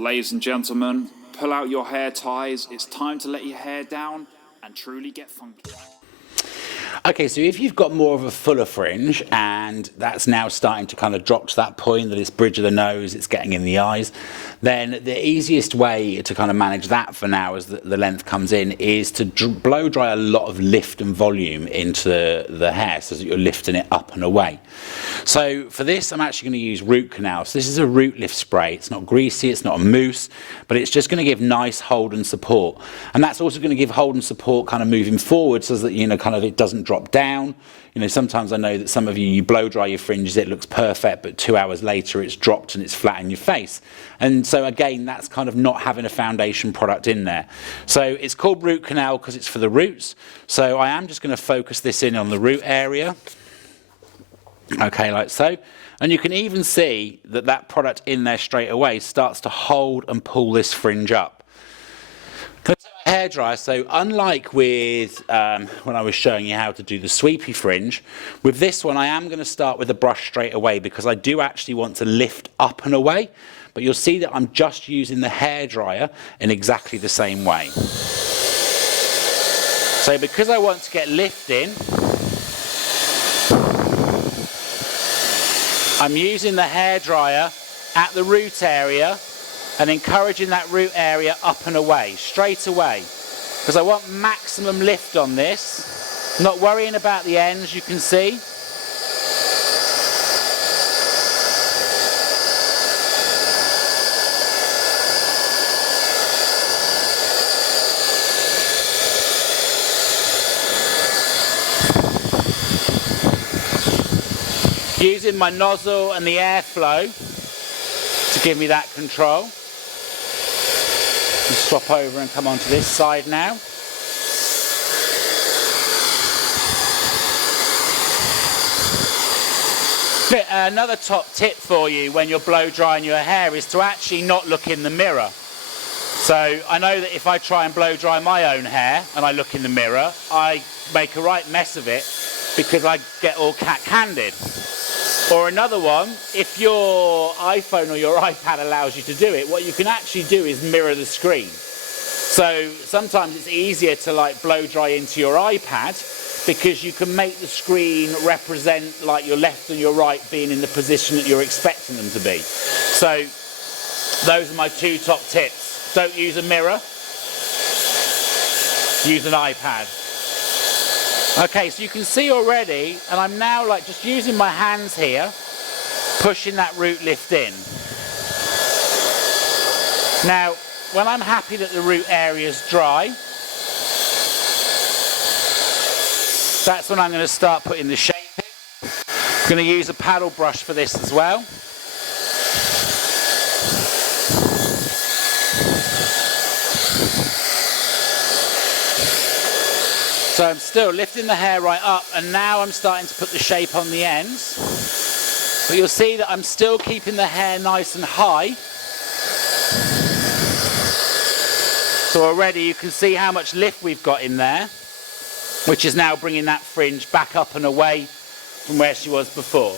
Ladies and gentlemen, pull out your hair ties. It's time to let your hair down and truly get funky. Okay, so if you've got more of a fuller fringe and that's now starting to kind of drop to that point that it's bridge of the nose, it's getting in the eyes, then the easiest way to kind of manage that for now as the length comes in is to blow dry a lot of lift and volume into the hair so that you're lifting it up and away. So for this, I'm actually going to use root canal. So this is a root lift spray. It's not greasy, it's not a mousse, but it's just going to give nice hold and support. And that's also going to give hold and support kind of moving forward so that, you know, kind of it doesn't drop down. You know, sometimes I know that some of you blow dry your fringes, it looks perfect, but 2 hours later it's dropped and it's flat in your face. And so again, that's kind of not having a foundation product in there. So it's called root canal because it's for the roots. So I am just going to focus this in on the root area. Okay, like so. And you can even see that that product in there straight away starts to hold and pull this fringe up. Hairdryer, so unlike with when I was showing you how to do the sweepy fringe, with this one I am going to start with the brush straight away because I do actually want to lift up and away, but you'll see that I'm just using the hairdryer in exactly the same way. So because I want to get lift in, I'm using the hairdryer at the root area and encouraging that root area up and away, straight away. Because I want maximum lift on this. Not worrying about the ends, you can see. Using my nozzle and the airflow to give me that control. Swap over and come onto this side now. Another top tip for you when you're blow drying your hair is to actually not look in the mirror. So I know that if I try and blow dry my own hair and I look in the mirror, I make a right mess of it because I get all cat-handed. Or another one, if your iPhone or your iPad allows you to do it, what you can actually do is mirror the screen. So sometimes it's easier to like blow dry into your iPad because you can make the screen represent like your left and your right being in the position that you're expecting them to be. So those are my two top tips. Don't use a mirror, use an iPad. Okay, so you can see already, and I'm now like just using my hands here, pushing that root lift in. Now, when I'm happy that the root area is dry, that's when I'm going to start putting the shape in. I'm going to use a paddle brush for this as well. So I'm still lifting the hair right up, and now I'm starting to put the shape on the ends. But you'll see that I'm still keeping the hair nice and high. So already you can see how much lift we've got in there, which is now bringing that fringe back up and away from where she was before.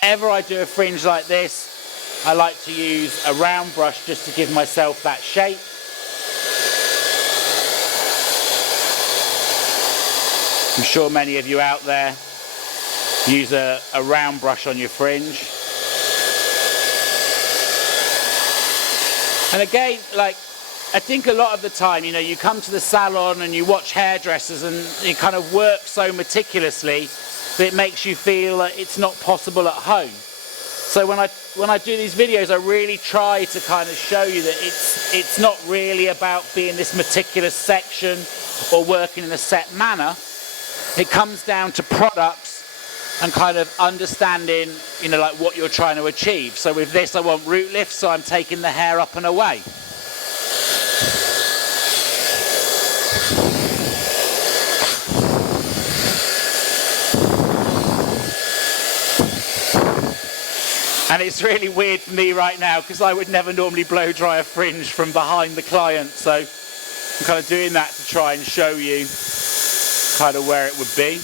Whenever I do a fringe like this, I like to use a round brush just to give myself that shape. I'm sure many of you out there use a round brush on your fringe. And again, like, I think a lot of the time, you know, you come to the salon and you watch hairdressers and you kind of work so meticulously that it makes you feel that it's not possible at home. So when I do these videos, I really try to kind of show you that it's not really about being this meticulous section or working in a set manner. It comes down to products and kind of understanding, you know, like what you're trying to achieve. So with this, I want root lift, so I'm taking the hair up and away. And it's really weird for me right now because I would never normally blow dry a fringe from behind the client. So I'm kind of doing that to try and show you kind of where it would be.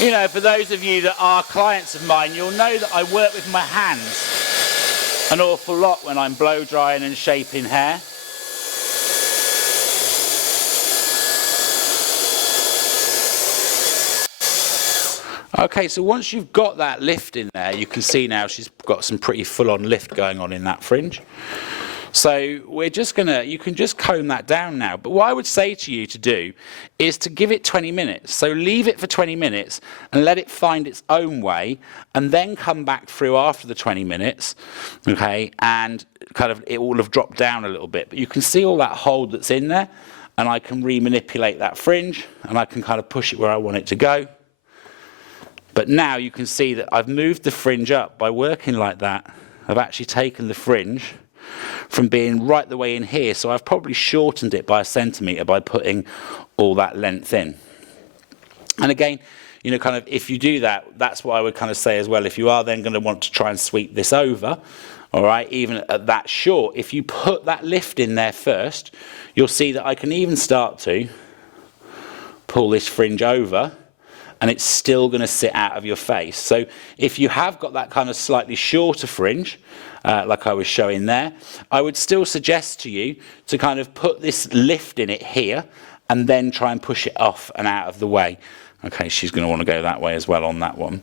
You know, for those of you that are clients of mine, you'll know that I work with my hands an awful lot when I'm blow drying and shaping hair. Okay, so once you've got that lift in there, you can see now she's got some pretty full-on lift going on in that fringe. So we're just gonna, you can just comb that down now. But what I would say to you to do is to give it 20 minutes. So leave it for 20 minutes and let it find its own way, and then come back through after the 20 minutes, okay, and kind of it will have dropped down a little bit. But you can see all that hold that's in there, and I can re-manipulate that fringe, and I can kind of push it where I want it to go. But now you can see that I've moved the fringe up by working like that. I've actually taken the fringe from being right the way in here, so I've probably shortened it by 1 centimetre by putting all that length in. And again, you know, kind of if you do that, that's what I would kind of say as well. If you are then going to want to try and sweep this over, all right, even at that short, if you put that lift in there first, you'll see that I can even start to pull this fringe over, and it's still going to sit out of your face. So if you have got that kind of slightly shorter fringe, like I was showing there, I would still suggest to you to kind of put this lift in it here, and then try and push it off and out of the way. Okay, she's going to want to go that way as well on that one.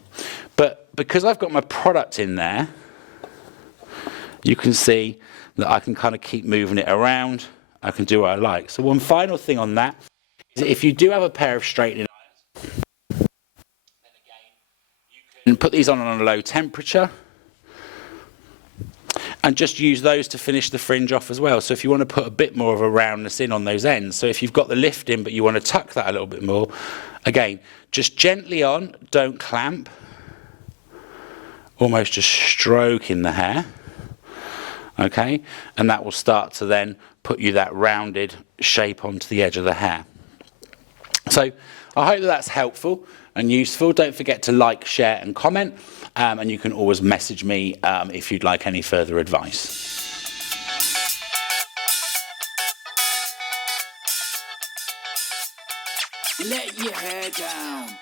But because I've got my product in there, you can see that I can kind of keep moving it around. I can do what I like. So one final thing on that is that if you do have a pair of straightening and put these on a low temperature, and just use those to finish the fringe off as well. So if you want to put a bit more of a roundness in on those ends, so if you've got the lift in but you want to tuck that a little bit more, again, just gently on, don't clamp, almost just stroking the hair, okay, and that will start to then put you that rounded shape onto the edge of the hair. So I hope that that's helpful and useful. Don't forget to like, share and comment, and you can always message me if you'd like any further advice. Let your hair down.